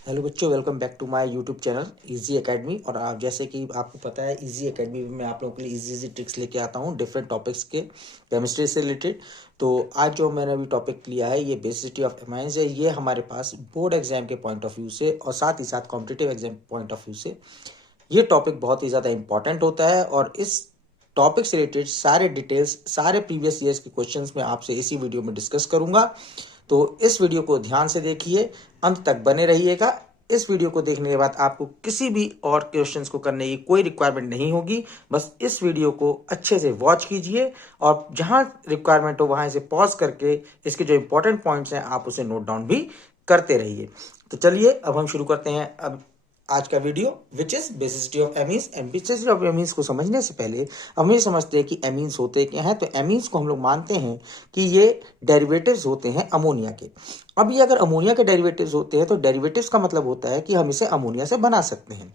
Hello बच्चों, welcome back to my YouTube channel Easy Academy. और आप जैसे कि आपको पता है, इजी एकेडमी में मैं आप लोगों के लिए इजी इजी ट्रिक्स लेके आता हूँ डिफरेंट टॉपिक्स के केमिस्ट्री से रिलेटेड। तो आज जो मैंने अभी टॉपिक लिया है ये बेसिसिटी ऑफ एमाइंस है। ये हमारे पास बोर्ड एग्जाम के पॉइंट ऑफ व्यू से और साथ ही साथ competitive exam point of view से ये टॉपिक बहुत ही ज़्यादा इंपॉर्टेंट होता है। और इस टॉपिक से रिलेटेड सारे डिटेल्स, सारे प्रीवियस ईयर्स के क्वेश्चंस मैं आपसे इसी वीडियो में डिस्कस करूंगा। तो इस वीडियो को ध्यान से देखिए, अंत तक बने रहिएगा। इस वीडियो को देखने के बाद आपको किसी भी और क्वेश्चंस को करने की कोई रिक्वायरमेंट नहीं होगी। बस इस वीडियो को अच्छे से वॉच कीजिए और जहां रिक्वायरमेंट हो वहां से पॉज करके इसके जो इंपॉर्टेंट पॉइंट्स हैं आप उसे नोट डाउन भी करते रहिए। तो चलिए अब हम शुरू करते हैं अब आज का video which is basicity of amines. Basicity of amines को समझने से पहले हम ये समझते हैं कि एमीन्स होते क्या हैं। तो एमीन्स को हम लोग मानते हैं कि ये डेरिवेटिव्स होते हैं अमोनिया के। अब ये अगर अमोनिया के डेरिवेटिव्स होते हैं तो डेरिवेटिव्स का मतलब होता है कि हम इसे अमोनिया से बना सकते हैं।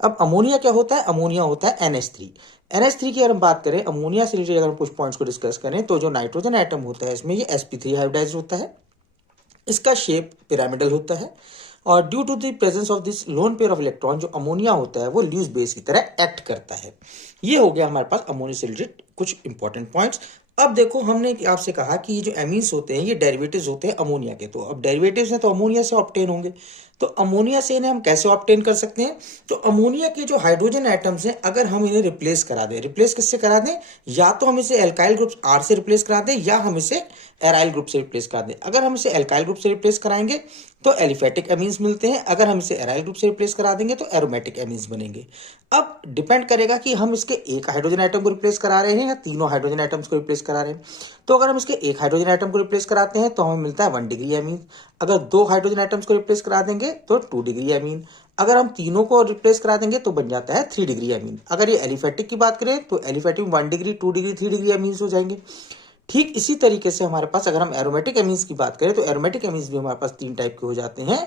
अब अमोनिया क्या होता है? अमोनिया होता है NH3। NH3 की अगर हम बात करें, अमोनिया से रिलेटेड अगर कुछ पॉइंट्स को डिस्कस करें तो जो नाइट्रोजन एटम होता है इसमें ये sp3 हाइब्रिडाइज्ड होता है। इसका शेप पिरामिडल होता है और due to the presence of this lone pair of electron, जो अमोनिया होता है वो ल्यूस बेस की तरह एक्ट करता है। ये हो गया हमारे पास अमोनिया से रिलेटेड कुछ इंपॉर्टेंट पॉइंट्स। अब देखो, हमने आपसे कहा कि ये जो एमीन्स होते हैं ये डेरिवेटिव्स होते हैं अमोनिया के। तो अब डेरिवेटिव्स हैं तो अमोनिया से ऑब्टेन होंगे। तो अमोनिया से इन्हें हम कैसे ऑब्टेन कर सकते हैं? तो अमोनिया के जो हाइड्रोजन एटम्स हैं अगर हम इन्हें रिप्लेस करा दें, रिप्लेस किससे करा दें? या तो हम इसे एल्काइल ग्रुप R से रिप्लेस करा दें या हम इसे एराइल ग्रुप से रिप्लेस करा दें। अगर हम इसे एल्काइल ग्रुप से रिप्लेस कराएंगे तो एलिफेटिक एमीन्स मिलते हैं। अगर हम इसे एराइल ग्रुप से रिप्लेस करा देंगे तो एरोमेटिक एमीन्स बनेंगे। अब डिपेंड करेगा कि हम इसके एक हाइड्रोजन एटम को रिप्लेस करा रहे हैं या तीनों हाइड्रोजन एटम्स को रिप्लेस करा रहे हैं। तो अगर हम इसके एक हाइड्रोजन एटम को रिप्लेस कराते हैं तो हमें मिलता है 1 डिग्री एमीन। अगर दो हाइड्रोजन एटम्स को रिप्लेस करा देंगे तो 2 डिग्री एमीन। अगर हम तीनों को रिप्लेस करा देंगे तो बन जाता है 3 डिग्री एमीन। अगर ये एलिफेटिक की बात करें तो एलिफेटिक में 1 डिग्री, 2 डिग्री, 3 डिग्री एमीन्स हो जाएंगे। ठीक इसी तरीके से हमारे पास अगर हम एरोमेटिक एमीन्स की बात करें तो एरोमेटिक एमीन्स भी हमारे पास 3 टाइप के हो जाते हैं: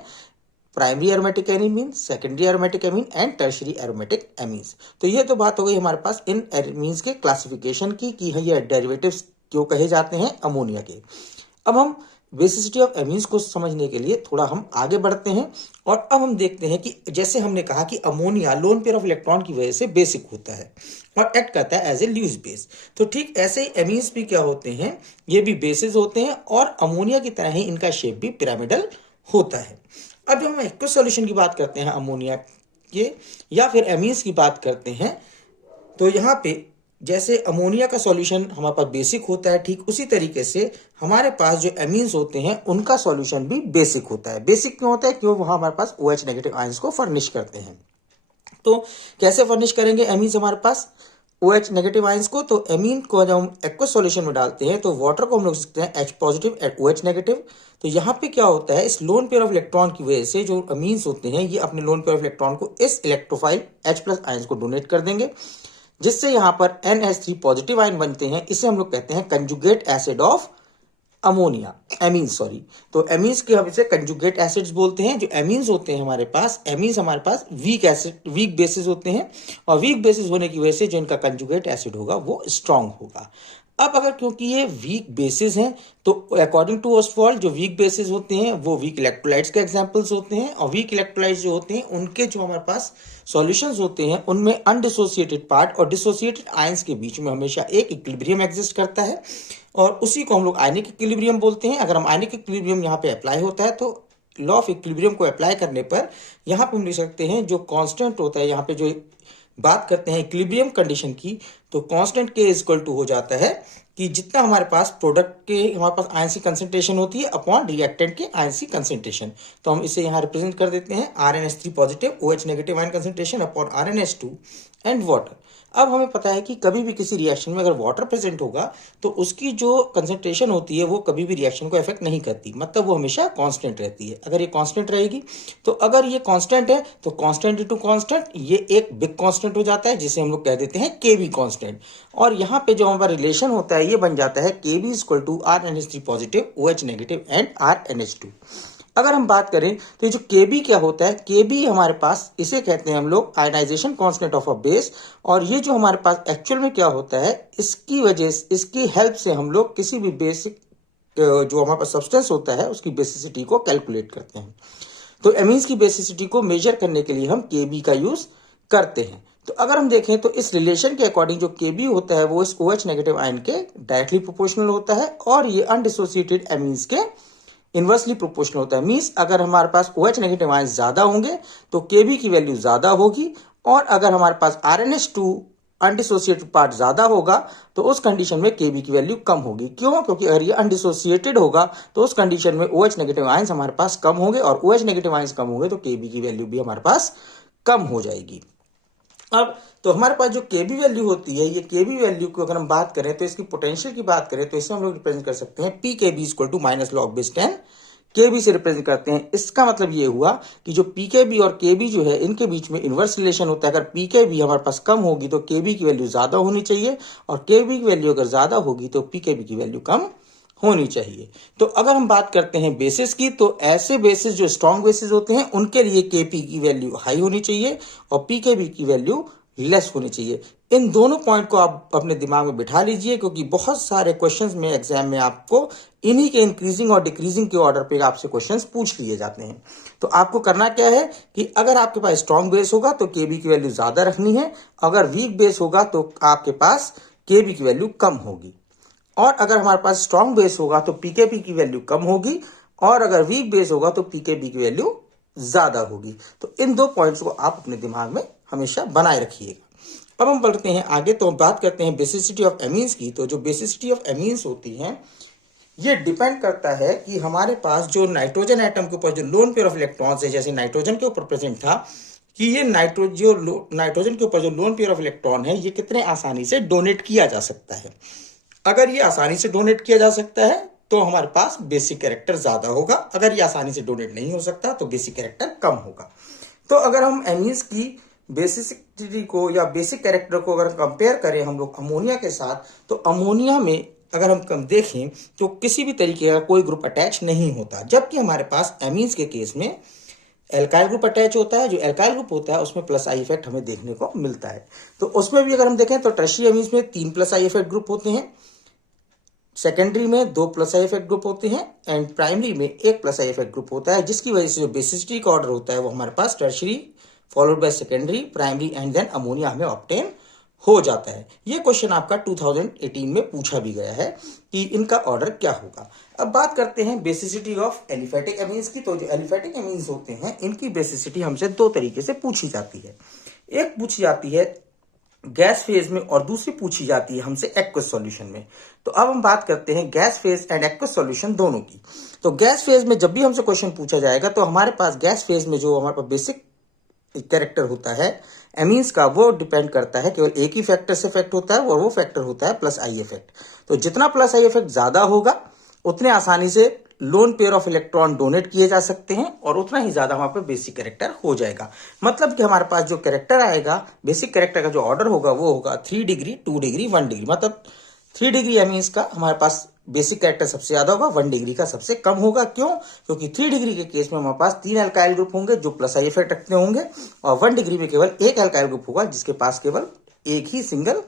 primary aromatic amine, secondary aromatic amine and tertiary aromatic amines. तो ये तो बात हो गई हमारे पास इन एमीन्स के क्लासिफिकेशन की कि ये डेरिवेटिव्स क्यों कहे जाते हैं अमोनिया के। अब हम बेसिसिटी ऑफ एमीन्स को समझने के लिए थोड़ा हम आगे बढ़ते हैं और अब हम देखते हैं कि जैसे हमने कहा कि ammonia loan pair of electron की वजह से बेसिक होता है और एक्ट करता है एज ए ल्यूज बेस। तो ठीक ऐसे ही एमीन्स भी क्या होते हैं, ये भी बेसिस होते हैं और अमोनिया की तरह ही इनका शेप भी पिरामिडल होता है। अब जब हम एक्वस सॉल्यूशन की बात करते हैं अमोनिया के या फिर एमीन्स की बात करते हैं तो यहाँ पे जैसे अमोनिया का सॉल्यूशन हमारे पास बेसिक होता है, ठीक उसी तरीके से हमारे पास जो एमीन्स होते हैं उनका सॉल्यूशन भी बेसिक होता है। बेसिक क्यों होता है? क्यों वहां हमारे पास OH नेगेटिव आयंस को फर्निश करते हैं। तो कैसे फर्निश करेंगे एमीन्स हमारे पास OH नेगेटिव आयंस को? तो एमीन को जब हम एक्वस सॉल्यूशन में डालते हैं तो वाटर को हम लोग सकते हैं H positive and OH negative. तो यहाँ पे क्या होता है, इस लोन पेयर ऑफ इलेक्ट्रॉन की वजह से जो अमीन्स होते हैं ये अपने लोन पेयर ऑफ इलेक्ट्रॉन को इस इलेक्ट्रोफाइल H+ आयंस को डोनेट कर देंगे, जिससे यहाँ पर NH3 पॉजिटिव आयन बनते हैं। इसे हम लोग कहते हैं conjugate acid of ammonia, amines sorry. तो एमीन्स के हम इसे कंजुगेट एसिड्स बोलते हैं। जो एमीन्स होते हैं हमारे पास, एमीन्स हमारे पास वीक एसिड, वीक बेसिस होते हैं और वीक बेसिस होने की वजह से जो इनका कंजुगेट एसिड होगा वो स्ट्रांग होगा। अब अगर क्योंकि ये वीक बेसिस हैं तो अकॉर्डिंग टू ऑस्टवाल्ड जो वीक बेसिस होते हैं वो वीक इलेक्ट्रोलाइट्स के एग्जांपल्स होते हैं और वीक इलेक्ट्रोलाइट्स जो होते हैं उनके जो हमारे पास सॉल्यूशंस होते हैं उनमें अनडिसोसिएटेड पार्ट और डिसोसिएटेड आयंस के बीच में हमेशा एक इक्विलिब्रियम एग्जिस्ट करता है और उसी को हम लोग आयनिक इक्विलिब्रियम बोलते हैं। अगर हम आयनिक इक्विलिब्रियम यहाँ पे अप्लाई होता है तो लॉ ऑफ इक्विलिब्रियम को अप्लाई करने पर यहाँ पे हम लिख सकते हैं जो कांस्टेंट होता है, यहाँ पे जो बात करते हैं इक्विलिब्रियम कंडीशन की, तो constant K is equal to हो जाता है कि जितना हमारे पास प्रोडक्ट के हमारे पास आयन सी कंसेंट्रेशन होती है अपॉन रिएक्टेंट के आयन सी कंसेंट्रेशन। तो हम इसे यहाँ रिप्रेजेंट कर देते हैं RnH3 positive OH negative ion concentration upon RnH2 and water. अब हमें पता है कि कभी भी किसी रिएक्शन में अगर वाटर प्रेजेंट होगा तो उसकी जो कंसेंट्रेशन होती है वो कभी भी रिएक्शन को इफेक्ट नहीं करती, मतलब वो हमेशा कांस्टेंट रहती है। अगर ये कांस्टेंट रहेगी तो अगर ये कांस्टेंट है तो कांस्टेंट इनटू कांस्टेंट ये एक बिग कांस्टेंट हो जाता है जिसे हम लोग कह देते हैं Kb कांस्टेंट। और यहाँ पे जो हमारा रिलेशन होता है ये बन जाता है Kb equal to RnH3 positive OH negative and RnH2। अगर हम बात करें तो ये जो Kb क्या होता है, Kb हमारे पास इसे कहते हैं हम लोग ionization constant of a base. और ये जो हमारे पास एक्चुअल में क्या होता है, इसकी वजह से, इसकी हेल्प से हम लोग किसी भी बेसिक जो हमारे पास सब्सटेंस होता है उसकी बेसिसिटी को कैलकुलेट करते हैं। तो एमीन्स की बेसिसिटी को मेजर करने के लिए हम Kb का यूज करते हैं। तो अगर हम देखें तो इस रिलेशन के अकॉर्डिंग जो Kb होता है वो इस OH नेगेटिव आयन के डायरेक्टली प्रोपोर्शनल होता है और ये अनडिसोसिएटेड एमीन्स के इनवर्सली प्रोपोर्शनल होता है। मींस अगर हमारे पास OH नेगेटिव आयन ज्यादा होंगे तो Kb की वैल्यू ज्यादा होगी, और अगर हमारे पास RnH2 अनडिसोसिएटेड पार्ट ज्यादा होगा तो उस कंडीशन में Kb की वैल्यू कम होगी। क्यों? क्योंकि अगर ये अनडिसोसिएटेड होगा तो उस कंडीशन में OH नेगेटिव आयंस हमारे पास कम होंगे, और OH नेगेटिव आयंस कम होंगे तो Kb की वैल्यू भी हमारे पास कम हो जाएगी। अब तो हमारे पास जो Kb वैल्यू होती है, ये Kb वैल्यू को अगर हम बात करें तो इसकी पोटेंशियल की बात करें तो इसे हम लोग रिप्रेजेंट कर सकते हैं PKb - log-10 Kb से रिप्रेजेंट करते हैं। इसका मतलब ये हुआ कि जो PKb और Kb जो है इनके बीच में इनवर्स रिलेशन होता है। अगर PKb हमारे पास कम होगी तो Kb की वैल्यू ज्यादा होनी चाहिए, और Kb की वैल्यू अगर ज्यादा होगी तो PKb की वैल्यू कम होनी चाहिए। तो अगर हम बात करते हैं बेसिस की, तो ऐसे बेसिस जो स्ट्रॉन्ग बेसिस होते हैं उनके लिए Kp की वैल्यू हाई होनी चाहिए और PKb की वैल्यू लेस होनी चाहिए। इन दोनों पॉइंट को आप अपने दिमाग में बिठा लीजिए, क्योंकि बहुत सारे क्वेश्चंस में एग्जाम में आपको इन्हीं के इंक्रीजिंग और डिक्रीजिंग के ऑर्डर पे आपसे क्वेश्चंस पूछ लिए जाते हैं। तो आपको करना क्या है कि अगर आपके पास स्ट्रॉन्ग बेस होगा तो Kb की वैल्यू ज्यादा रखनी है, अगर वीक बेस होगा तो आपके पास Kb की वैल्यू कम होगी, और अगर हमारे पास स्ट्रॉन्ग बेस होगा तो Pkb की वैल्यू कम होगी, और अगर वीक बेस होगा तो Pkb की वैल्यू ज्यादा होगी। तो इन दो पॉइंट्स को आप अपने दिमाग में हमेशा बनाए रखिएगा। अब हम बढ़ते हैं आगे, तो हम बात करते हैं बेसिसिटी ऑफ एमीन्स की। तो जो बेसिसिटी ऑफ एमीन्स होती है ये डिपेंड करता है कि हमारे पास जो नाइट्रोजन एटम के ऊपर जो लोन पेयर ऑफ इलेक्ट्रॉन्स है, जैसे नाइट्रोजन के ऊपर प्रेजेंट था कि ये नाइट्रोजन के ऊपर जो लोन पेयर ऑफ इलेक्ट्रॉन है ये कितने आसानी से डोनेट किया जा सकता है। अगर ये आसानी से डोनेट किया जा सकता है तो हमारे पास बेसिक कैरेक्टर ज्यादा होगा, अगर ये आसानी से डोनेट नहीं हो सकता तो बेसिक कैरेक्टर कम होगा। तो अगर हम एमीन्स की बेसिसिटी को या बेसिक कैरेक्टर को अगर कंपेयर करें हम लोग अमोनिया के साथ, तो अमोनिया में अगर हम देखें तो किसी भी तरीके का कोई ग्रुप अटैच नहीं होता, जबकि हमारे पास एमीन्स के केस में एल्काइल ग्रुप अटैच होता है। जो एल्काइल ग्रुप होता है उसमें प्लस आई इफेक्ट हमें देखने को मिलता है। तो उसमें भी अगर हम देखें तो टर्शियरी एमीन्स में 3 प्लस आई इफेक्ट ग्रुप होते हैं, सेकेंडरी में 2 प्लस आई इफेक्ट ग्रुप होते हैं, एंड प्राइमरी में 1 प्लस आई इफेक्ट ग्रुप होता है, जिसकी वजह से जो बेसिसिटी का ऑर्डर होता है वो हमारे पास tertiary followed by secondary, primary and then ammonia हमें ऑब्टेन हो जाता है। ये क्वेश्चन आपका 2018 में पूछा भी गया है कि इनका ऑर्डर क्या होगा। अब बात करते हैं बेसिसिटी ऑफ एलिफेटिक एमीन्स की। तो जो एलिफेटिक एमीन्स होते हैं इनकी बेसिसिटी हमसे 2 तरीके से पूछी जाती है। एक पूछी जाती है गैस फेज में और दूसरी पूछी जाती है हमसे एक्वस सॉल्यूशन में। तो अब हम बात करते हैं gas phase and aqueous solution दोनों की। तो गैस फेज में जब भी हमसे क्वेश्चन पूछा जाएगा तो हमारे पास गैस फेज में जो हमारे पास बेसिक कैरेक्टर होता है एमीन्स का, वो डिपेंड करता है केवल एक ही फैक्टर से इफेक्ट होता है, और वो फैक्टर होता है प्लस आई इफेक्ट। तो जितना प्लस आई इफेक्ट ज्यादा होगा उतने आसानी से loan pair of electron donate किए जा सकते हैं, और उतना ही ज्यादा वहां पर बेसिक कैरेक्टर हो जाएगा। मतलब कि हमारे पास जो कैरेक्टर आएगा, बेसिक कैरेक्टर का जो ऑर्डर होगा वो होगा 3 डिग्री, 2 डिग्री, 1 डिग्री। मतलब 3 डिग्री एमीन्स का हमारे पास बेसिक कैरेक्टर सबसे ज्यादा होगा, 1 डिग्री का सबसे कम होगा। क्यों? क्योंकि 3 डिग्री के केस में हमारे पास 3 अल्काइल ग्रुप होंगे जो प्लस आई इफेक्ट रखते होंगे, और 1 डिग्री में केवल 1 अल्काइल ग्रुप होगा जिसके पास केवल एक ही सिंगल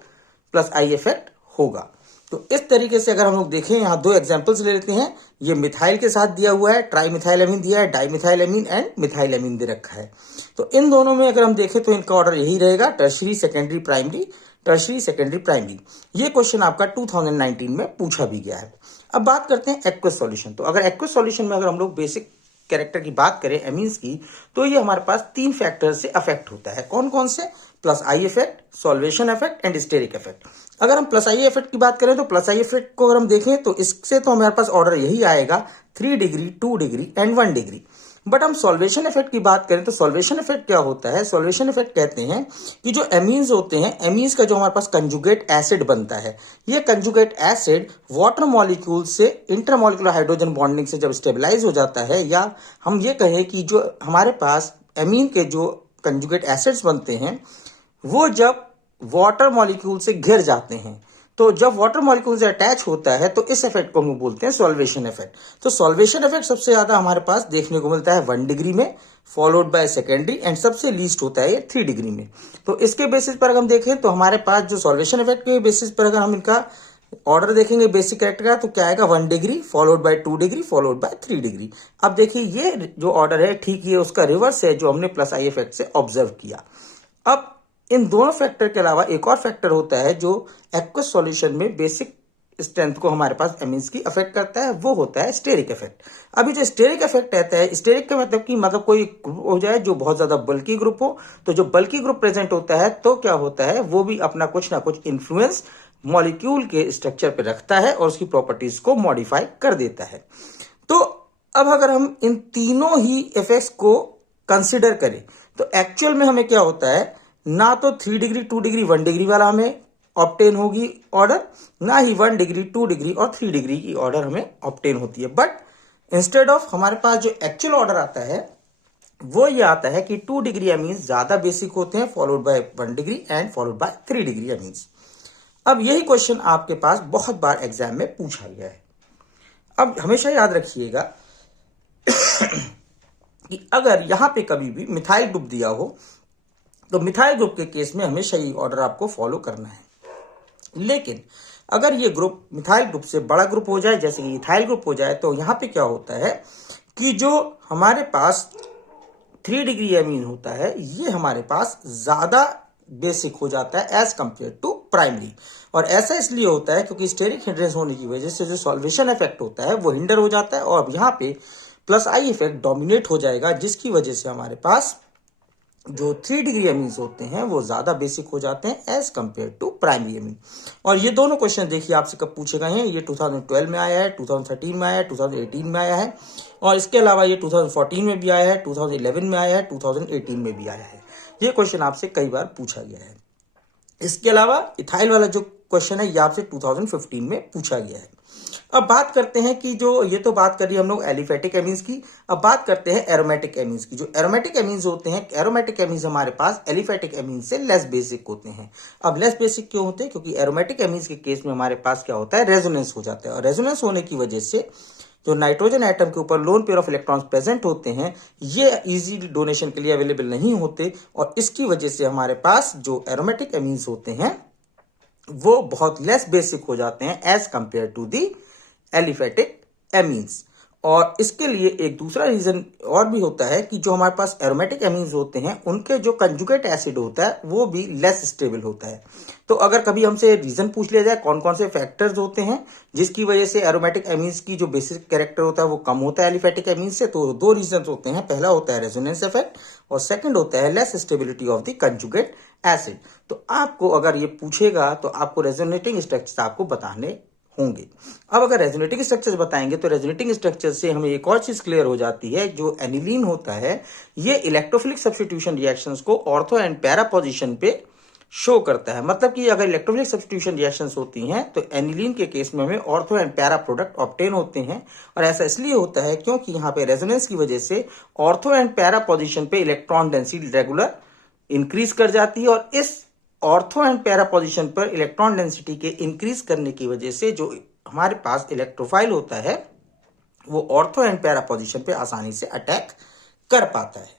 प्लस आई इफेक्ट होगा। तो इस तरीके से अगर हम लोग देखें, यहाँ 2 एग्जांपल्स ले लेते हैं। ये मिथाइल के साथ दिया हुआ है, ट्राई मिथाइल एमीन दिया है, dimethyl amine and methyl amine दे रखा है। तो इन दोनों में अगर हम देखें तो इनका ऑर्डर यही रहेगा, tertiary secondary primary, tertiary secondary primary. ये क्वेश्चन आपका 2019 में पूछा भी गया है। अब बात करते हैं एक्वस सॉल्यूशन। तो अगर एक्वस सॉल्यूशन में अगर हम लोग बेसिक कैरेक्टर की बात करें एमीन्स की, तो ये हमारे पास 3 फैक्टर से अफेक्ट होता है। कौन कौन से? Plus I effect, solvation effect and steric effect. अगर हम प्लस आई इफेक्ट की बात करें तो प्लस आई इफेक्ट को अगर हम देखें तो इससे तो हमारे पास ऑर्डर यही आएगा 3 degree, 2 degree and 1 degree. But हम सॉल्वेशन इफेक्ट की बात करें तो सॉल्वेशन इफेक्ट क्या होता है? सॉल्वेशन इफेक्ट कहते हैं कि जो एमीन्स होते हैं, एमीन्स का जो हमारे पास कंजुगेट एसिड बनता है, ये कंजुगेट एसिड वाटर मॉलिक्यूल से इंटरमॉलिक्यूलर हाइड्रोजन बॉन्डिंग से जब स्टेबलाइज हो जाता है, या हम ये कहें कि जो हमारे पास एमीन के जो कंजुगेट एसिड्स बनते हैं वो जब वाटर मॉलिक्यूल से घिर जाते हैं, तो जब वाटर मॉलिक्यूल से अटैच होता है तो इस इफेक्ट को हम बोलते हैं सॉल्वेशन इफेक्ट। तो सॉल्वेशन इफेक्ट सबसे ज्यादा हमारे पास देखने को मिलता है 1 डिग्री में, फॉलोड बाय सेकेंडरी, एंड सबसे लीस्ट होता है ये 3 डिग्री में। तो इसके बेसिस पर अगर हम देखें तो हमारे पास जो सॉल्वेशन इफेक्ट के बेसिस पर अगर हम इनका ऑर्डर देखेंगे बेसिक कैरेक्टर का तो क्या आएगा 1 degree followed by 2 degree followed by 3 degree. अब देखिए ये जो ऑर्डर है ठीक ये उसका रिवर्स है जो हमने प्लस आई इफेक्ट से ऑब्जर्व किया। अब इन दोनों फैक्टर के अलावा एक और फैक्टर होता है जो एक्वस सॉल्यूशन में बेसिक स्ट्रेंथ को हमारे पास एमीन्स की अफेक्ट करता है, वो होता है स्टेरिक इफेक्ट। अभी जो स्टेरिक इफेक्ट रहता है, स्टेरिक का मतलब कि मतलब कोई ग्रुप हो जाए जो बहुत ज्यादा बल्की ग्रुप हो, तो जो बल्की ग्रुप प्रेजेंट होता है तो क्या होता है वो भी अपना कुछ ना कुछ इन्फ्लुएंस मॉलिक्यूल के स्ट्रक्चर पे रखता है और उसकी प्रॉपर्टीज को मॉडिफाई कर देता है। तो अब अगर हम इन तीनों ही इफेक्ट्स को कंसिडर करें तो एक्चुअल में हमें क्या होता है, ना तो 3 डिग्री 2 डिग्री 1 डिग्री वाला हमें ऑब्टेन होगी ऑर्डर, ना ही 1 डिग्री 2 डिग्री और 3 डिग्री की ऑर्डर हमें ऑब्टेन होती है। बट इंस्टेड ऑफ हमारे पास जो एक्चुअल ऑर्डर आता है वो ये आता है कि 2 डिग्री अमीन्स ज्यादा बेसिक होते हैं followed by 1 degree and followed by 3 degree amines. अब यही क्वेश्चन आपके पास बहुत बार एग्जाम में पूछा गया है। अब हमेशा याद रखिएगा कि अगर यहां पे कभी भी मिथाइल ग्रुप दिया हो तो मिथाइल ग्रुप के केस में हमेशा ये ऑर्डर आपको फॉलो करना है। लेकिन अगर ये ग्रुप मिथाइल ग्रुप से बड़ा ग्रुप हो जाए जैसे कि इथाइल ग्रुप हो जाए तो यहां पे क्या होता है कि जो हमारे पास 3 डिग्री एमीन होता है ये हमारे पास ज्यादा बेसिक हो जाता है एज कंपेयर टू प्राइमरी। और ऐसा इसलिए होता है क्योंकि स्टेरिक हिंड्रेंस होने की वजह से जो सॉल्वेशन इफेक्ट होता है वो हिंडर हो जाता है और अब यहाँ पे प्लस आई इफेक्ट डोमिनेट हो जाएगा, जिसकी वजह से हमारे पास जो 3 डिग्री एमीन्स होते हैं वो ज्यादा बेसिक हो जाते हैं as compare to primary amine. और ये दोनों क्वेश्चन देखिए आपसे कब पूछे गए हैं, ये 2012 में आया है, 2013 में आया है, 2018 में आया है और इसके अलावा ये 2014 में भी आया है, 2011 में आया है, 2018 में भी आया है। ये क्वेश्चन आपसे कई बार पूछा गया है। इसके अलावा इथाइल वाला जो क्वेश्चन है ये आपसे 2015 में पूछा गया है। अब बात करते हैं कि जो ये तो बात कर रही हम लोग एलिफेटिक एमीन्स की, अब बात करते हैं एरोमेटिक एमीन्स की। जो एरोमेटिक एमीन्स होते हैं, एरोमेटिक एमीन्स हमारे पास एलिफेटिक एमीन्स से लेस बेसिक होते हैं। अब लेस बेसिक क्यों होते हैं, क्योंकि एरोमेटिक एमीन्स के केस में हमारे पास क्या होता है, रेजोनेंस हो जाता है और रेजोनेंस होने की वजह से जो नाइट्रोजन एटम के ऊपर loan pair of electrons present होते हैं ये इजी डोनेशन के लिए अवेलेबल नहीं होते और इसकी वजह से हमारे पास जो एरोमेटिक एमीन्स होते हैं वो बहुत लेस बेसिक हो जाते हैं as compare to the aliphatic amines. और इसके लिए एक दूसरा रीजन और भी होता है कि जो हमारे पास एरोमेटिक एमीन्स होते हैं उनके जो कंजुगेट एसिड होता है वो भी लेस स्टेबल होता है। तो अगर कभी हमसे रीजन पूछ लिया जाए कौन कौन से फैक्टर्स होते हैं जिसकी वजह से एरोमेटिक एमीन्स की जो बेसिक कैरेक्टर होता है वो कम होता है एलिफेटिक एमीन्स से, तो दो रीजन होते हैं। पहला होता है रेजोनेंस इफेक्ट और सेकंड होता है less stability of the conjugate acid. तो आपको अगर ये पूछेगा तो आपको रेजोनेटिंग स्ट्रक्चर आपको बताने होंगे। अब अगर रेजोनेटिंग स्ट्रक्चर बताएंगे तो रेजोनेटिंग स्ट्रक्चर से हमें एक और चीज क्लियर हो जाती है, जो एनिलीन होता है ये इलेक्ट्रोफिलिक सब्स्टिट्यूशन रिएक्शंस को ऑर्थो एंड पैरा पोजीशन पे शो करता है। मतलब कि अगर इलेक्ट्रोफिलिक सब्स्टिट्यूशन रिएक्शंस होती हैं तो एनिलीन के केस में हमें ortho and para product obtain होते हैं और ऐसा इसलिए होता है क्योंकि यहाँ पे रेजोनेंस की वजह से ऑर्थो एंड पैरा पोजीशन पे इलेक्ट्रॉन डेंसिटी रेगुलर इंक्रीज कर जाती है और इस ऑर्थो एंड पैरा पोजीशन पर इलेक्ट्रॉन डेंसिटी के इंक्रीज करने की वजह से जो हमारे पास इलेक्ट्रोफाइल होता है वो ऑर्थो एंड पैरा पोजीशन पे आसानी से अटैक कर पाता है।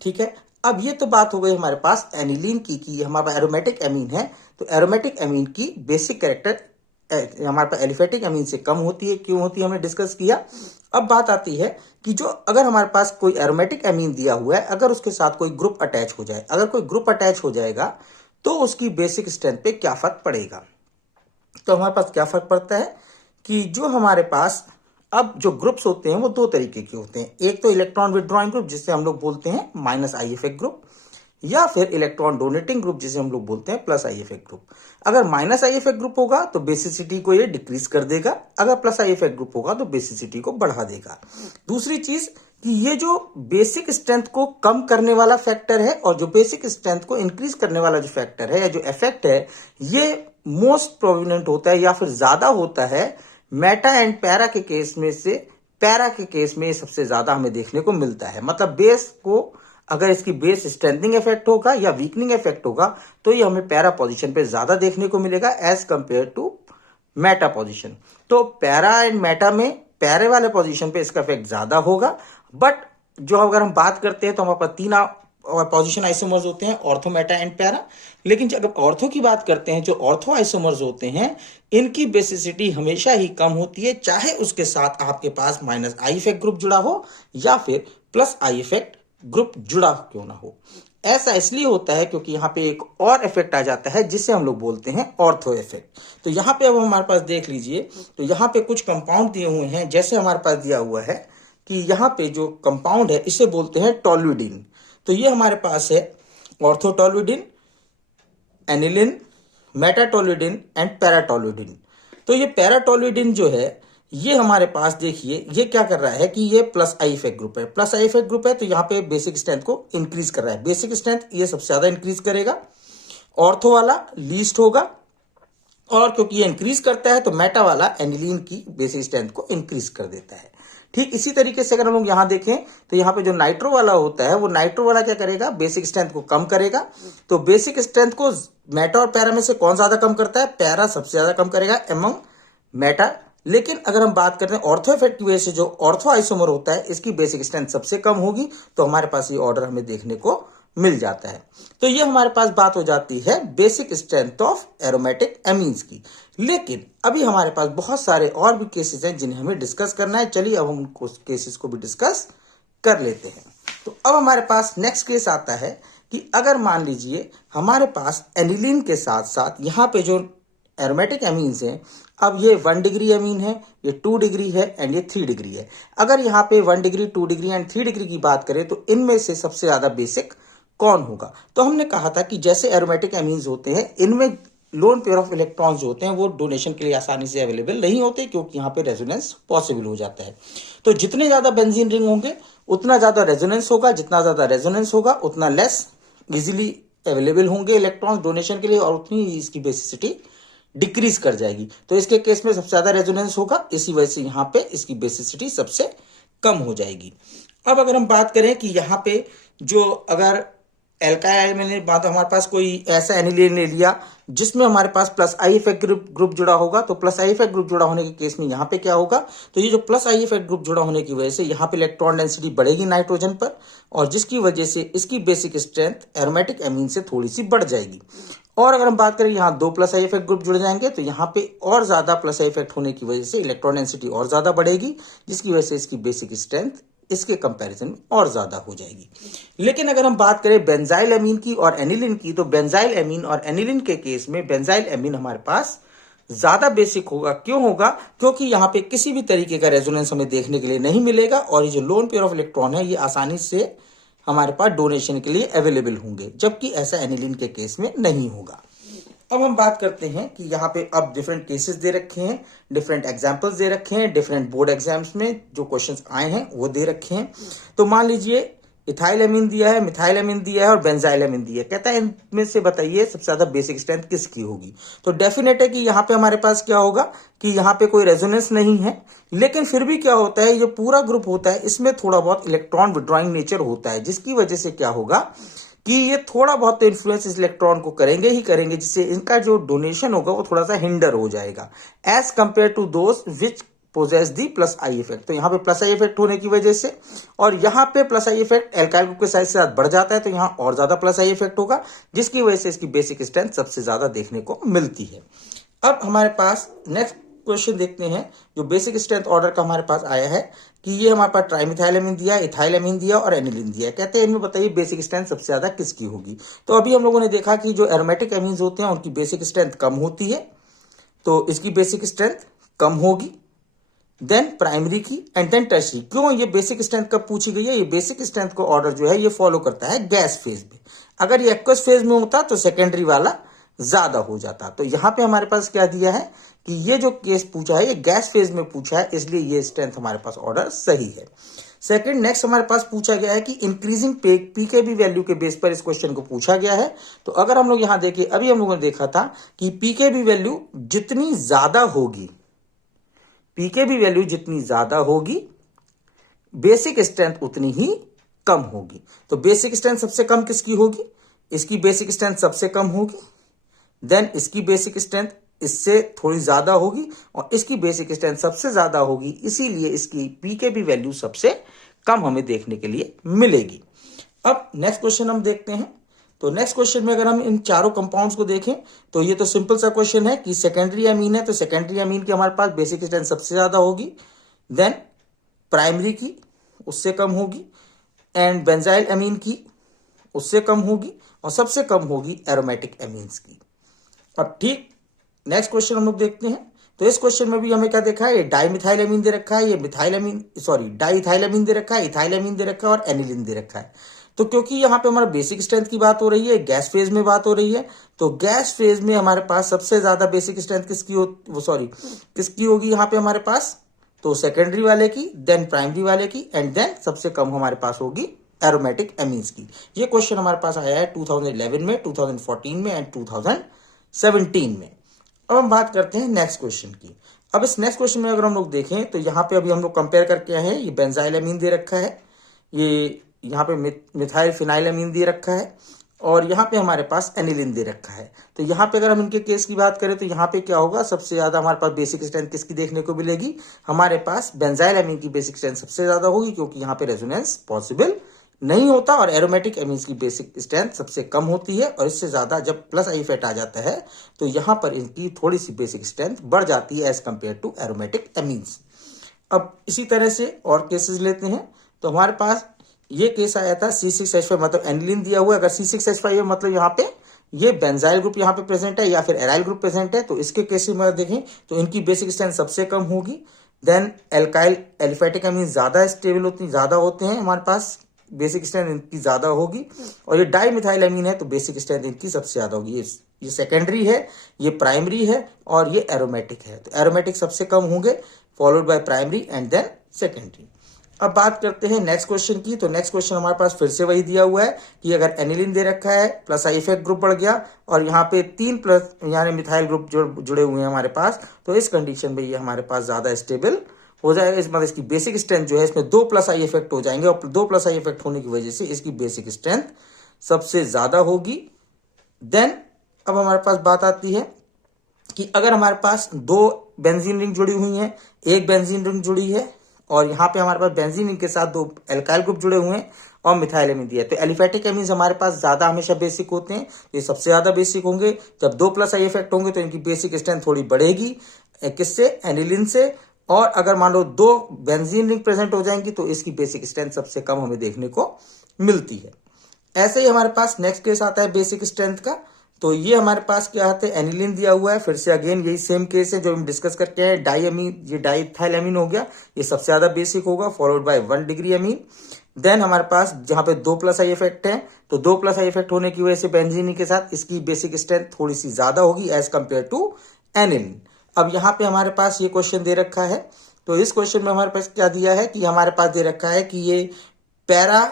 ठीक है, अब ये तो बात हो गई हमारे पास एनिलीन की कि हमारे पास एरोमेटिक एमीन है तो एरोमेटिक एमीन की बेसिक कैरेक्टर हमारे पास एलिफेटिक एमीन से कम होती है। क्यों होती है हमने डिस्कस किया। अब बात आती है कि जो अगर हमारे पास कोई एरोमेटिक एमीन दिया हुआ है, अगर उसके साथ कोई ग्रुप अटैच हो जाए, अगर कोई ग्रुप अटैच हो जाएगा तो उसकी बेसिक स्ट्रेंथ पे क्या फर्क पड़ेगा। तो हमारे पास क्या फर्क पड़ता है कि जो हमारे पास अब जो ग्रुप्स होते हैं वो दो तरीके के होते हैं। एक तो इलेक्ट्रॉन विड्रॉइंग ग्रुप जिसे हम लोग बोलते हैं माइनस आई इफेक्ट ग्रुप, या फिर इलेक्ट्रॉन डोनेटिंग ग्रुप जिसे हम लोग बोलते हैं प्लस आई इफेक्ट ग्रुप। अगर माइनस आई इफेक्ट ग्रुप होगा तो बेसिसिटी को ये डिक्रीज कर देगा, अगर प्लस आई इफेक्ट ग्रुप होगा तो बेसिसिटी को बढ़ा देगा। दूसरी चीज कि ये जो बेसिक स्ट्रेंथ को कम करने वाला फैक्टर है और जो बेसिक स्ट्रेंथ को इंक्रीज करने वाला जो फैक्टर है या जो इफेक्ट है ये मोस्ट प्रोविनेंट होता है या फिर ज्यादा होता है मेटा एंड पैरा के केस में से। पैरा के केस में सबसे ज्यादा हमें देखने को मिलता है। मतलब बेस को अगर इसकी बेस स्ट्रेंथनिंग इफेक्ट होगा या वीकनिंग इफेक्ट होगा तो ये हमें पैरा पोजीशन पे ज्यादा देखने को मिलेगा as compare to meta position. तो पैरा एंड मेटा में पैरे वाले पोजीशन पे इसका इफेक्ट ज्यादा होगा। बट जो अगर हम बात करते हैं तो हमारे पास तीन पोजीशन आइसोमर्स होते हैं ऑर्थो, मेटा एंड पैरा। लेकिन जब ऑर्थो की बात करते हैं, जो ऑर्थो आइसोमर्स होते हैं, इनकी बेसिसिटी हमेशा ही कम होती है, चाहे उसके साथ आपके पास माइनस आई इफेक्ट ग्रुप जुड़ा हो या फिर प्लस आई इफेक्ट ग्रुप जुड़ा क्यों ना हो। ऐसा इसलिए होता है क्योंकि यहाँ पे एक और इफेक्ट आ जाता है जिसे हम लोग बोलते हैं ऑर्थो इफेक्ट। तो यहाँ पे अब हमारे पास देख लीजिए, तो यहाँ पे कुछ कंपाउंड दिए हुए हैं, जैसे हमारे पास दिया हुआ है कि यहाँ पे जो कंपाउंड है इसे बोलते हैं टोल्यूडिन। तो ये हमारे पास है ऑर्थोटोल्यूडिन, एनिलिन, मेटाटोल्यूडिन एंड पैराटोल्यूडिन। तो ये पैराटोल्यूडिन जो है ये हमारे पास देखिए ये क्या कर रहा है कि ये प्लस आई इफेक्ट ग्रुप है, प्लस आई इफेक्ट ग्रुप है, तो यहाँ पे बेसिक स्ट्रेंथ को इंक्रीज कर रहा है। बेसिक स्ट्रेंथ ये सबसे ज्यादा इंक्रीज करेगा, ऑर्थो वाला लीस्ट होगा, और क्योंकि ये इंक्रीज करता है तो मेटा वाला एनिलीन की बेसिक स्ट्रेंथ को इंक्रीज कर देता है। ठीक इसी तरीके से अगर हम लोग यहाँ देखें तो यहाँ पे जो नाइट्रो वाला होता है वो नाइट्रो वाला क्या करेगा, बेसिक स्ट्रेंथ को कम करेगा। तो बेसिक स्ट्रेंथ को मेटा और पैरा में से कौन ज्यादा कम करता है, पैरा सबसे ज्यादा कम करेगा एमंग मेटा। लेकिन अगर हम बात करते हैं ऑर्थो इफेक्ट की वजह से जो ऑर्थो आइसोमर होता है इसकी बेसिक स्ट्रेंथ सबसे कम होगी, तो हमारे पास ये ऑर्डर हमें देखने को मिल जाता है। तो ये हमारे पास बात हो जाती है basic strength of aromatic amines की। लेकिन अभी हमारे पास बहुत सारे और भी केसेस हैं जिन्हें हमें डिस्कस करना है। चलिए अब हम उस केसेस को भी डिस्कस कर लेते हैं। तो अब हमारे पास नेक्स्ट केस आता है कि अगर मान लीजिए हमारे पास एनिलीन के साथ साथ यहाँ पे जो एरोमेटिक एमीन्स हैं, अब ये 1 डिग्री एमीन है, ये 2 डिग्री है एंड ये 3 डिग्री है। अगर यहाँ पे 1 डिग्री, 2 डिग्री एंड 3 डिग्री की बात करें तो इनमें से सबसे ज्यादा बेसिक कौन होगा। तो हमने कहा था कि जैसे एरोमेटिक एमीन्स होते हैं इनमें लोन पेयर ऑफ इलेक्ट्रॉन्स जो होते हैं वो डोनेशन के लिए आसानी से अवेलेबल नहीं होते, क्योंकि यहाँ पे रेजोनेंस पॉसिबल हो जाता है। तो जितने ज्यादा बेंजीन रिंग होंगे उतना ज्यादा रेजोनेंस होगा, जितना ज्यादा रेजोनेंस होगा उतना लेस इजिली अवेलेबल होंगे इलेक्ट्रॉन्स डोनेशन के लिए, और उतनी ही इसकी बेसिसिटी डिक्रीज कर जाएगी। तो इसके केस में सबसे ज्यादा रेजोनेंस होगा, इसी वजह से यहाँ पे इसकी बेसिसिटी सबसे कम हो जाएगी। अब अगर हम बात करें कि यहाँ पे जो अगर एल्काइल में बात हमारे पास कोई ऐसा एनिलीन ले लिया जिसमें हमारे पास प्लस आई इफेक्ट ग्रुप जुड़ा होगा, तो प्लस आई इफेक्ट ग्रुप जुड़ा होने के केस में यहाँ पे क्या होगा, तो ये जो प्लस आई इफेक्ट ग्रुप जुड़ा होने की वजह से यहाँ पे इलेक्ट्रॉन डेंसिटी बढ़ेगी नाइट्रोजन पर, और जिसकी वजह से इसकी बेसिक स्ट्रेंथ एरोमेटिक एमीन से थोड़ी सी बढ़ जाएगी। और अगर हम बात करें यहाँ 2 प्लस आई इफेक्ट ग्रुप जुड़ जाएंगे तो यहाँ पे और ज्यादा प्लस आई इफेक्ट होने की वजह से इलेक्ट्रॉन डेंसिटी और ज्यादा बढ़ेगी, जिसकी वजह से इसकी बेसिक स्ट्रेंथ इसके कंपैरिजन में और ज्यादा हो जाएगी। लेकिन अगर हम बात करें बेंजाइल एमीन की और एनिलीन की, तो बेंजाइल एमीन और एनिलीन के केस में बेंजाइल एमीन हमारे पास ज्यादा बेसिक होगा। क्यों होगा, क्योंकि यहाँ पे किसी भी तरीके का रेजोनेंस हमें देखने के लिए नहीं मिलेगा, और ये जो लोन पेयर ऑफ इलेक्ट्रॉन है ये आसानी से हमारे पास डोनेशन के लिए अवेलेबल होंगे, जबकि ऐसा एनिलीन के केस में नहीं होगा। अब हम बात करते हैं कि यहाँ पे अब डिफरेंट केसेस दे रखे हैं, डिफरेंट एग्जांपल्स दे रखे हैं, डिफरेंट बोर्ड एग्जाम्स में जो क्वेश्चंस आए हैं वो दे रखे हैं। तो मान लीजिए इथाइल एमीन दिया है, मिथाइल एमीन दिया है और बेंजाइल एमीन दिया है। कहता है इनमें से बताइए सबसे ज्यादा बेसिक स्ट्रेंथ किसकी होगी। तो डेफिनेट है कि यहाँ पे हमारे पास क्या होगा कि यहाँ पे कोई रेजोनेंस नहीं है, लेकिन फिर भी क्या होता है, ये पूरा ग्रुप होता है इसमें थोड़ा बहुत इलेक्ट्रॉन विड्रॉइंग नेचर होता है, जिसकी वजह से क्या होगा कि ये थोड़ा बहुत तो इन्फ्लुएंस इस इलेक्ट्रॉन को करेंगे ही करेंगे, जिससे इनका जो डोनेशन होगा वो थोड़ा सा हिंडर हो जाएगा as compare to those which possess the plus I effect. तो यहाँ पे प्लस आई इफेक्ट होने की वजह से, और यहाँ पे plus I effect alkyl group के साइज से साथ बढ़ जाता है, तो यहाँ और ज्यादा प्लस आई इफेक्ट होगा, जिसकी वजह से इसकी बेसिक स्ट्रेंथ सबसे ज्यादा देखने को मिलती है। अब हमारे पास नेक्स्ट क्वेश्चन देखते हैं जो बेसिक स्ट्रेंथ ऑर्डर का हमारे पास आया है कि ये हमारे पास ट्राइमिथाइल एमीन दिया, इथाइल एमीन दिया और एनिलीन दिया। कहते हैं इनमें बताइए बेसिक स्ट्रेंथ सबसे ज्यादा किसकी होगी। तो अभी हम लोगों ने देखा कि जो एरोमेटिक एमीन्स होते हैं उनकी बेसिक स्ट्रेंथ कम होती है, तो इसकी बेसिक स्ट्रेंथ कम होगी, देन प्राइमरी की एंड देन टर्शियरी। क्यों ये बेसिक स्ट्रेंथ कब पूछी गई है, ये बेसिक स्ट्रेंथ को ऑर्डर जो है ये फॉलो करता है गैस फेज में। अगर ये एक्वस फेज में होता तो सेकेंडरी वाला ज्यादा हो जाता। तो यहां पे हमारे पास क्या दिया है कि ये जो केस पूछा है ये गैस फेज में पूछा है, इसलिए ये स्ट्रेंथ हमारे पास ऑर्डर सही है। सेकंड नेक्स्ट हमारे पास पूछा गया है कि इंक्रीजिंग पीकेबी वैल्यू के बेस पर इस क्वेश्चन को पूछा गया है। तो अगर हम लोग यहां देखें, अभी हम लोगों ने देखा था कि पीकेबी वैल्यू जितनी ज्यादा होगी, पीकेबी वैल्यू जितनी ज्यादा होगी बेसिक स्ट्रेंथ उतनी ही कम होगी। तो बेसिक स्ट्रेंथ सबसे कम किसकी होगी, इसकी बेसिक स्ट्रेंथ सबसे कम होगी, देन इसकी बेसिक स्ट्रेंथ इससे थोड़ी ज्यादा होगी, और इसकी बेसिक स्ट्रेंथ सबसे ज्यादा होगी, इसीलिए इसकी पीकेबी वैल्यू सबसे कम हमें देखने के लिए मिलेगी। अब नेक्स्ट क्वेश्चन हम देखते हैं। तो नेक्स्ट क्वेश्चन में अगर हम इन चारों कंपाउंड्स को देखें तो ये तो सिंपल सा क्वेश्चन है कि सेकेंडरी अमीन है, तो सेकेंडरी अमीन की हमारे पास बेसिक स्ट्रेंथ सबसे ज्यादा होगी, देन प्राइमरी की उससे कम होगी, एंड बेंजाइल अमीन की उससे कम होगी, और सबसे कम होगी एरोमेटिक अमीन्स की। अब ठीक नेक्स्ट क्वेश्चन हम लोग देखते हैं। तो इस क्वेश्चन में भी हमें क्या देखा है, ये डाइमिथाइल अमीन दे रखा है, ये मिथाइल अमीन डाइथाइल अमीन दे रखा है, इथाइल अमीन दे रखा है और एनिलीन दे रखा है। तो क्योंकि यहाँ पे हमारा बेसिक स्ट्रेंथ की बात हो रही है, गैस फेज में बात हो रही है, तो गैस फेज में हमारे पास सबसे ज्यादा बेसिक स्ट्रेंथ किसकी होगी यहाँ पे हमारे पास, तो सेकेंडरी वाले की, देन प्राइमरी वाले की, एंड देन सबसे कम हमारे पास होगी एरोमेटिक अमीन्स की। ये क्वेश्चन हमारे पास आया है 2011 में, 2014 में एंड 2017 में। अब हम बात करते हैं नेक्स्ट क्वेश्चन की। अब इस नेक्स्ट क्वेश्चन में अगर हम लोग देखें तो यहाँ पे अभी हम लोग कंपेयर करके आए हैं, ये बेंजाइल अमीन दे रखा है, ये यहाँ पे मिथाइल फिनाइल अमीन दे रखा है, और यहाँ पे हमारे पास एनिलीन दे रखा है। तो यहाँ पे अगर हम इनके केस की बात करें तो यहाँ पे क्या होगा, सबसे ज्यादा हमारे पास बेसिक स्ट्रेंथ किसकी देखने को मिलेगी, हमारे पास बेंजाइल अमीन की बेसिक स्ट्रेंथ सबसे ज्यादा होगी, क्योंकि यहाँ पे रेजोनेंस पॉसिबल नहीं होता, और एरोमेटिक अमीन्स की बेसिक स्ट्रेंथ सबसे कम होती है, और इससे ज्यादा जब प्लस आई इफेक्ट आ जाता है तो यहाँ पर इनकी थोड़ी सी बेसिक स्ट्रेंथ बढ़ जाती है as compare to aromatic amines. अब इसी तरह से और केसेस लेते हैं। तो हमारे पास ये केस आया था C6H5, मतलब एनिलीन दिया हुआ है, अगर C6H5 है मतलब यहाँ पे ये बेंजाइल ग्रुप यहाँ पे प्रेजेंट है या फिर एराइल ग्रुप प्रेजेंट है, तो इसके केसेस में देखें तो इनकी बेसिक स्ट्रेंथ सबसे कम होगी। देन एल्काइल एलिफेटिक अमीन ज्यादा स्टेबल ज्यादा होते हैं, हमारे पास बेसिक स्ट्रेंथ इनकी ज्यादा होगी, और ये डाइमिथाइल अमीन है तो बेसिक स्ट्रेंथ इनकी सबसे ज्यादा होगी। ये सेकेंडरी है, ये प्राइमरी है, और ये एरोमेटिक है, तो एरोमेटिक सबसे कम होंगे, followed by primary and then secondary. अब बात करते हैं नेक्स्ट क्वेश्चन की। तो नेक्स्ट क्वेश्चन हमारे पास फिर से वही दिया हुआ है कि अगर एनिलीन दे रखा है, प्लस आई इफेक्ट ग्रुप बढ़ गया, और यहाँ पे 3 प्लस यानी मिथाइल ग्रुप जुड़े हुए हैं हमारे पास, तो इस कंडीशन में ये हमारे पास ज्यादा स्टेबल हो जाएगा। इस मतलब इसकी बेसिक स्ट्रेंथ जो है इसमें 2 प्लस आई इफेक्ट हो जाएंगे, और 2 प्लस आई इफेक्ट होने की वजह से इसकी बेसिक स्ट्रेंथ सबसे ज्यादा होगी। देन अब हमारे पास बात आती है कि अगर हमारे पास 2 बेंजीन रिंग जुड़ी हुई हैं, एक बेंजीन रिंग जुड़ी है, और यहाँ पे हमारे पास बेंजीन रिंग के साथ 2 एल्काइल ग्रुप जुड़े हुए हैं और मिथाइल अमीन दिया है, तो एलिफेटिक अमीन्स हमारे पास ज्यादा हमेशा बेसिक होते हैं, ये सबसे ज्यादा बेसिक होंगे। जब 2 प्लस आई इफेक्ट होंगे तो इनकी बेसिक स्ट्रेंथ थोड़ी बढ़ेगी, किससे, एनिलीन से, और अगर मान लो 2 बेंजीन रिंग प्रेजेंट हो जाएंगी तो इसकी बेसिक स्ट्रेंथ सबसे कम हमें देखने को मिलती है। ऐसे ही हमारे पास नेक्स्ट केस आता है बेसिक स्ट्रेंथ का। तो ये हमारे पास क्या आता है, एनिलीन दिया हुआ है, फिर से अगेन यही सेम केस है जो हम डिस्कस करके आए, डाइअमीन, ये डाइथाइल अमीन हो गया, ये सबसे ज्यादा बेसिक होगा, followed by 1 degree amine. Then हमारे पास जहां पे 2 प्लस आई इफेक्ट है, तो 2 प्लस आई इफेक्ट होने की वजह से बेंजीन के साथ इसकी बेसिक स्ट्रेंथ थोड़ी सी ज्यादा होगी एज कंपेयर टू एनिलीन। अब यहाँ पे हमारे पास ये क्वेश्चन दे रखा है, तो इस क्वेश्चन में हमारे पास क्या दिया है कि हमारे पास दे रखा है कि ये पैरा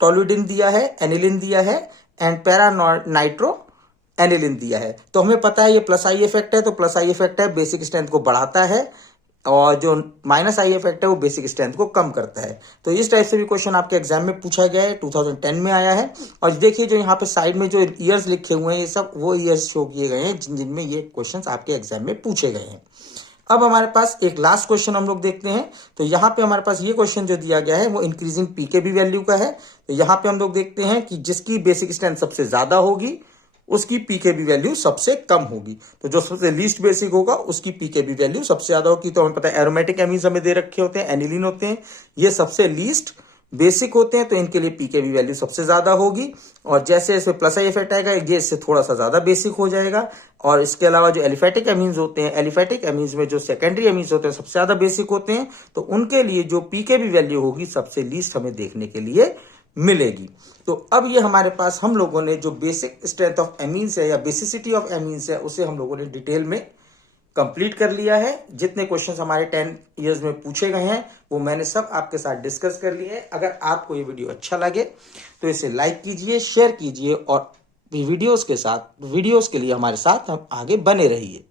टोलुइडिन दिया है, एनिलीन दिया है, एंड पैरा नाइट्रो एनिलीन दिया है। तो हमें पता है ये प्लस आई इफेक्ट है, तो प्लस आई इफेक्ट है बेसिक स्ट्रेंथ को बढ़ाता है, और जो माइनस आई इफेक्ट है वो बेसिक स्ट्रेंथ को कम करता है। तो इस टाइप से भी क्वेश्चन आपके एग्जाम में पूछा गया है, 2010 में आया है। और देखिए जो यहाँ पे साइड में जो ईयर्स लिखे हुए हैं, ये सब वो ईयर्स शो किए गए हैं जिनमें ये क्वेश्चन आपके एग्जाम में पूछे गए हैं। अब हमारे पास एक लास्ट क्वेश्चन हम लोग देखते हैं। तो यहाँ पे हमारे पास ये क्वेश्चन जो दिया गया है वो इंक्रीजिंग पीकेबी वैल्यू का है। तो यहाँ पे हम लोग देखते हैं कि जिसकी बेसिक स्ट्रेंथ सबसे ज्यादा होगी उसकी पीकेबी वैल्यू सबसे कम होगी, तो जो सबसे लीस्ट बेसिक होगा उसकी पीकेबी वैल्यू सबसे ज्यादा होगी। तो हमें पता है एरोमेटिक अमीन्स हमें दे रखे होते हैं, एनिलीन होते हैं, ये सबसे लीस्ट बेसिक होते हैं, तो इनके लिए पीकेबी वैल्यू सबसे ज्यादा होगी। और जैसे इसमें प्लस आई इफेक्ट आएगा ये इससे थोड़ा सा ज्यादा बेसिक हो जाएगा। और इसके अलावा जो एलिफेटिक अमीन्स होते हैं, एलिफेटिक अमीन्स में जो सेकेंडरी अमीन्स होते हैं सबसे ज्यादा बेसिक होते हैं, तो उनके लिए जो पीकेबी वैल्यू होगी सबसे लीस्ट हमें देखने के लिए मिलेगी। तो अब ये हमारे पास हम लोगों ने जो बेसिक स्ट्रेंथ ऑफ एमीन्स है या बेसिसिटी ऑफ एमीन्स है उसे हम लोगों ने डिटेल में कंप्लीट कर लिया है। जितने क्वेश्चंस हमारे 10 इयर्स में पूछे गए हैं वो मैंने सब आपके साथ डिस्कस कर लिए हैं। अगर आपको ये वीडियो अच्छा लगे तो इसे लाइक कीजिए, शेयर कीजिए, और वीडियोस के लिए हमारे साथ हम आगे बने रहिए।